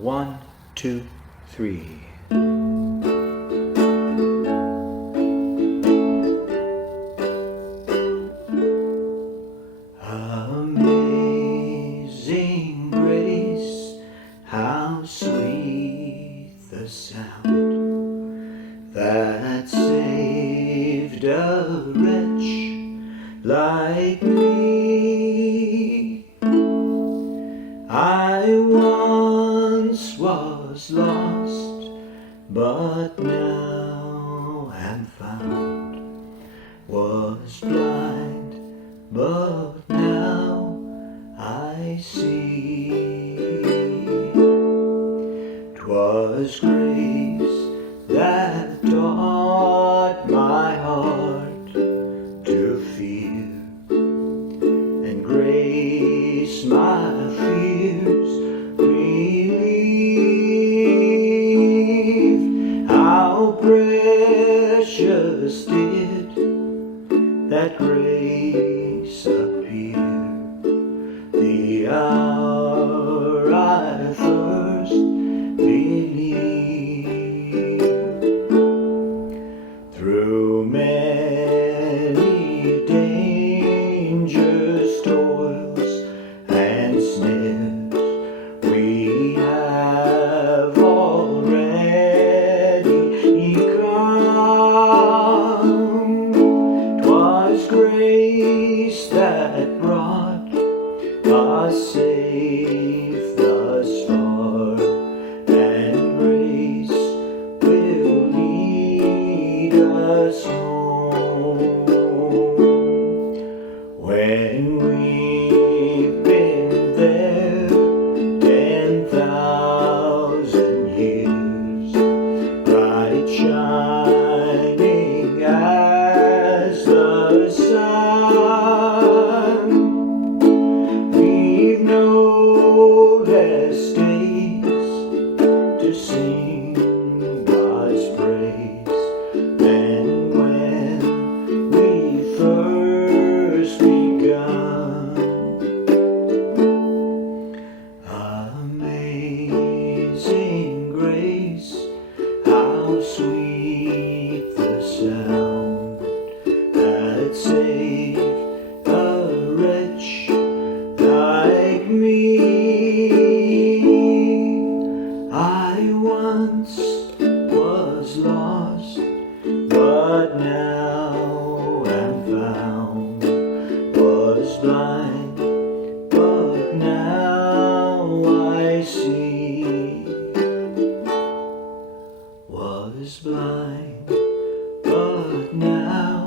1, 2, 3. Amazing grace, how sweet the sound that saved a wretch like me. I once was lost, but now am found. Was blind, but now I see. 'Twas grace that taught my heart to fear, and grace my fears relieved. How precious did that grace appear, the hour I first believed. Through many dangers, toils, and snares, we have already come. 'Twas grace that brought us safe thus far, and grace will lead us home. When we've been there 10,000 years, bright shining as the sun, we've no less days to sing God's praise than when we first begun. Amazing grace, how sweet the sound that saved a wretch like me. I once was lost, but now am found. Was blind, but now I see. Was blind, but now